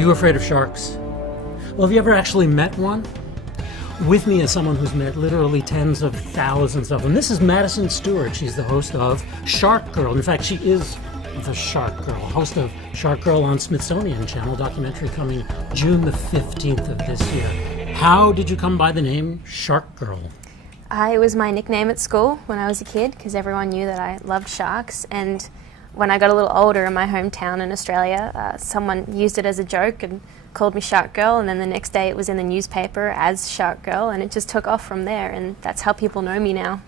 you afraid of sharks? Well, have you ever actually met one? With me is someone who's met literally tens of thousands of them. This is Madison Stewart. She's the host of Shark Girl. In fact, she is the Shark Girl, host of Shark Girl on Smithsonian Channel, documentary coming June the 15th of this year. How did you come by the name Shark Girl? It was my nickname at school when I was a kid because everyone knew that I loved sharks. And when I got a little older in my hometown in Australia, someone used it as a joke and called me Shark Girl, and then the next day it was in the newspaper as Shark Girl, and it just took off from there, and that's how people know me now.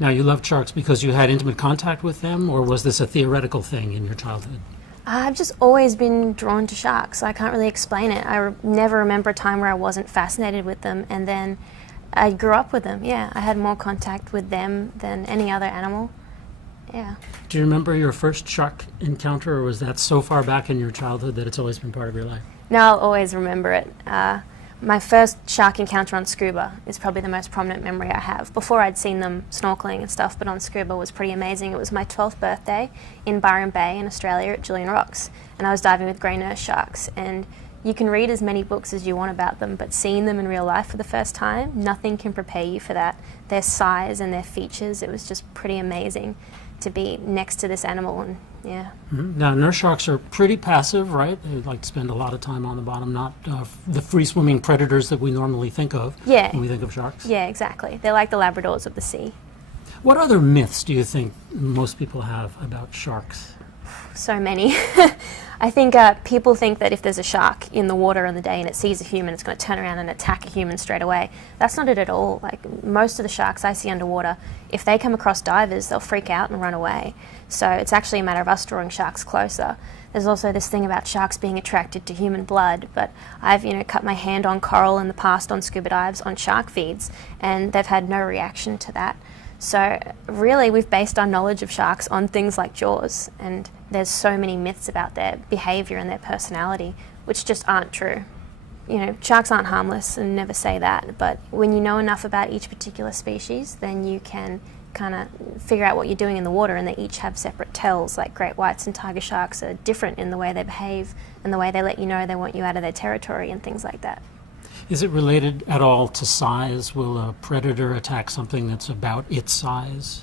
Now, you loved sharks because you had intimate contact with them, or was this a theoretical thing in your childhood? I've just always been drawn to sharks. I can't really explain it. I never remember a time where I wasn't fascinated with them, and then I grew up with them. Yeah, I had more contact with them than any other animal. Yeah. Do you remember your first shark encounter, or was that so far back in your childhood that it's always been part of your life? No, I'll always remember it. My first shark encounter on scuba is probably the most prominent memory I have. Before I'd seen them snorkeling and stuff, but on scuba was pretty amazing. It was my 12th birthday in Byron Bay in Australia at Julian Rocks, and I was diving with grey nurse sharks. And you can read as many books as you want about them, but seeing them in real life for the first time, nothing can prepare you for that. Their size and their features, it was just pretty amazing to be next to this animal. And yeah. Mm-hmm. Now, nurse sharks are pretty passive, right? They like to spend a lot of time on the bottom, not the free-swimming predators that we normally think of when we think of sharks. Yeah, exactly. They're like the Labradors of the sea. What other myths do you think most people have about sharks? So many. I think people think that if there's a shark in the water in the day and it sees a human, it's going to turn around and attack a human straight away. That's not it at all. Like most of the sharks I see underwater, if they come across divers, they'll freak out and run away. So it's actually a matter of us drawing sharks closer. There's also this thing about sharks being attracted to human blood, but I've cut my hand on coral in the past on scuba dives on shark feeds, and they've had no reaction to that. So really, we've based our knowledge of sharks on things like Jaws, and there's so many myths about their behavior and their personality, which just aren't true. Sharks aren't harmless, and never say that, but when you know enough about each particular species, then you can kind of figure out what you're doing in the water, and they each have separate tells. Like great whites and tiger sharks are different in the way they behave and the way they let you know they want you out of their territory and things like that. Is it related at all to size? Will a predator attack something that's about its size?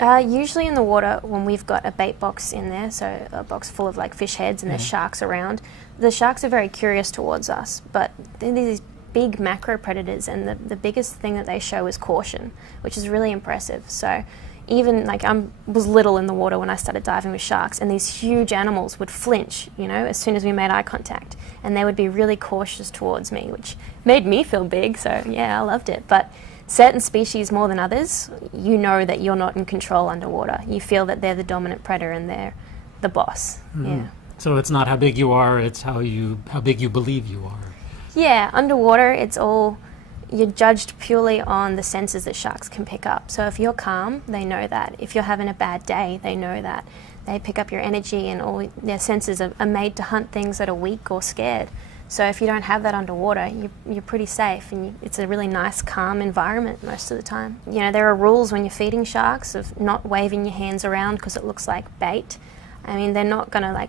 Usually in the water, when we've got a bait box in there, so a box full of like fish heads and there's sharks around, the sharks are very curious towards us, but they're these big macro predators, and the biggest thing that they show is caution, which is really impressive. So even I was little in the water when I started diving with sharks, and these huge animals would flinch, as soon as we made eye contact, and they would be really cautious towards me, which made me feel big. So yeah, I loved it. But certain species more than others, you know that you're not in control underwater. You feel that they're the dominant predator and they're the boss. Mm-hmm. Yeah. So it's not how big you are; it's how big you believe you are. Yeah, underwater, you're judged purely on the senses that sharks can pick up. So if you're calm, they know that. If you're having a bad day, they know that. They pick up your energy, and all their senses are made to hunt things that are weak or scared. So if you don't have that underwater, you're pretty safe, and it's a really nice, calm environment most of the time. There are rules when you're feeding sharks of not waving your hands around because it looks like bait. I mean, they're not going to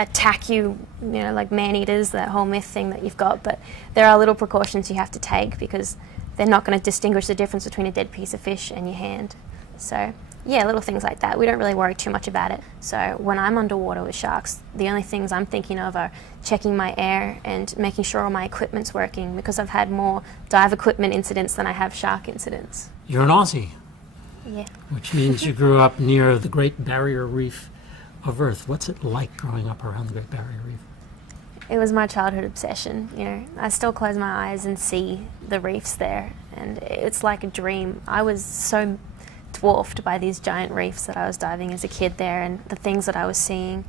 attack you, like man-eaters, that whole myth thing that you've got, but there are little precautions you have to take because they're not going to distinguish the difference between a dead piece of fish and your hand. So yeah, little things like that. We don't really worry too much about it. So when I'm underwater with sharks, the only things I'm thinking of are checking my air and making sure all my equipment's working, because I've had more dive equipment incidents than I have shark incidents. You're an Aussie. Yeah. Which means you grew up near the Great Barrier Reef of Earth. What's it like growing up around the Great Barrier Reef? It was my childhood obsession. I still close my eyes and see the reefs there, and it's like a dream. I was so dwarfed by these giant reefs that I was diving as a kid there and the things that I was seeing,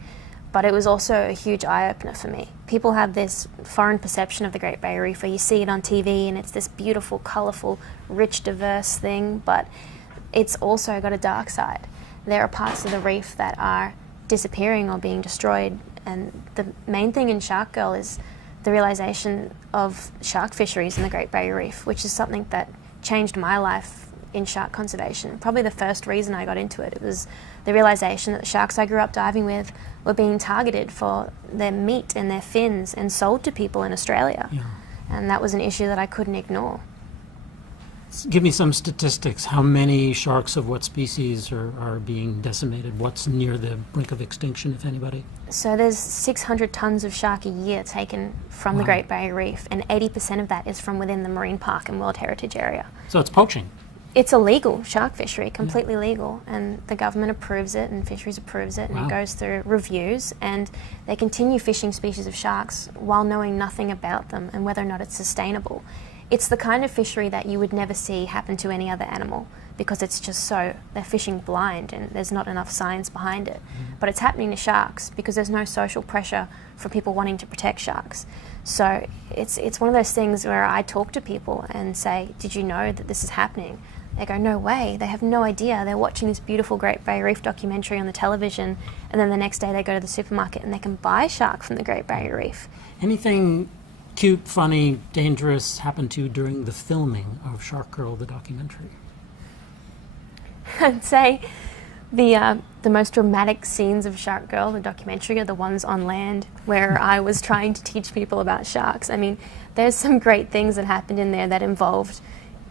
but it was also a huge eye-opener for me. People have this foreign perception of the Great Barrier Reef where you see it on TV and it's this beautiful, colourful, rich, diverse thing, but it's also got a dark side. There are parts of the reef that are disappearing or being destroyed, and the main thing in Shark Girl is the realization of shark fisheries in the Great Barrier Reef, which is something that changed my life in shark conservation. Probably the first reason I got into it, it was the realization that the sharks I grew up diving with were being targeted for their meat and their fins and sold to people in Australia. Yeah. And that was an issue that I couldn't ignore. Give me some statistics. How many sharks of what species are being decimated? What's near the brink of extinction, if anybody? So there's 600 tons of shark a year taken from the Great Barrier Reef, and 80% of that is from within the Marine Park and World Heritage Area. So it's poaching. It's a legal shark fishery, completely legal, and the government approves it and fisheries approves it, and it goes through reviews, and they continue fishing species of sharks while knowing nothing about them and whether or not it's sustainable. It's the kind of fishery that you would never see happen to any other animal, because it's just so, they're fishing blind and there's not enough science behind it. But it's happening to sharks because there's no social pressure for people wanting to protect sharks. So it's one of those things where I talk to people and say, did you know that this is happening? They go, no way, they have no idea. They're watching this beautiful Great Barrier Reef documentary on the television, and then the next day they go to the supermarket and they can buy shark from the Great Barrier Reef. Anything cute, funny, dangerous happened to you during the filming of Shark Girl, the documentary? I'd say the most dramatic scenes of Shark Girl, the documentary, are the ones on land where I was trying to teach people about sharks. I mean, there's some great things that happened in there that involved,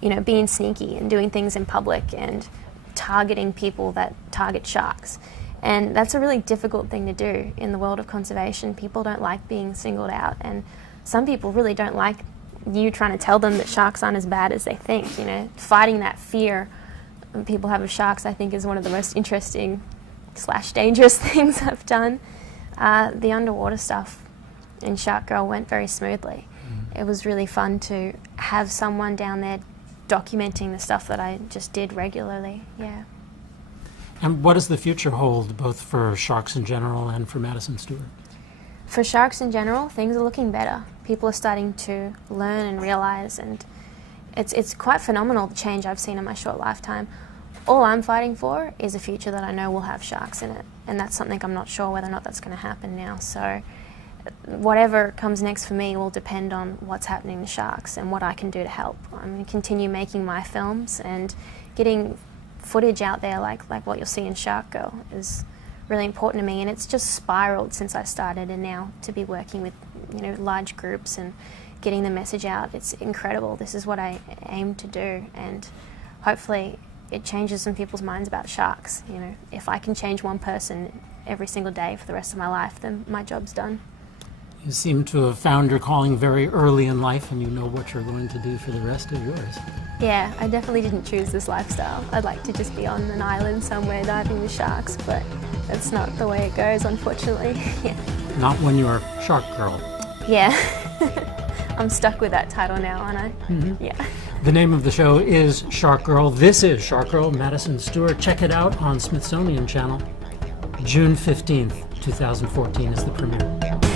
you know, being sneaky and doing things in public and targeting people that target sharks. And that's a really difficult thing to do in the world of conservation. People don't like being singled out, and some people really don't like you trying to tell them that sharks aren't as bad as they think. You know, fighting that fear people have of sharks, I think, is one of the most interesting / dangerous things I've done. The underwater stuff in Shark Girl went very smoothly. It was really fun to have someone down there documenting the stuff that I just did regularly. Yeah. And what does the future hold, both for sharks in general and for Madison Stewart? For sharks in general, things are looking better. People are starting to learn and realize, and it's quite phenomenal, the change I've seen in my short lifetime. All I'm fighting for is a future that I know will have sharks in it, and that's something I'm not sure whether or not that's going to happen now. So whatever comes next for me will depend on what's happening to sharks and what I can do to help. I'm going to continue making my films, and getting footage out there like what you'll see in Shark Girl is really important to me, and it's just spiraled since I started, and now to be working with, you know, large groups and getting the message out, it's incredible. This is what I aim to do, and hopefully it changes some people's minds about sharks. You know, if I can change one person every single day for the rest of my life, then my job's done. You seem to have found your calling very early in life, and you know what you're going to do for the rest of yours. Yeah, I definitely didn't choose this lifestyle. I'd like to just be on an island somewhere diving with sharks, but that's not the way it goes, unfortunately. Yeah. Not when you're Shark Girl. Yeah. I'm stuck with that title now, aren't I? Mm-hmm. Yeah. The name of the show is Shark Girl. This is Shark Girl, Madison Stewart. Check it out on Smithsonian Channel. June 15th, 2014 is the premiere.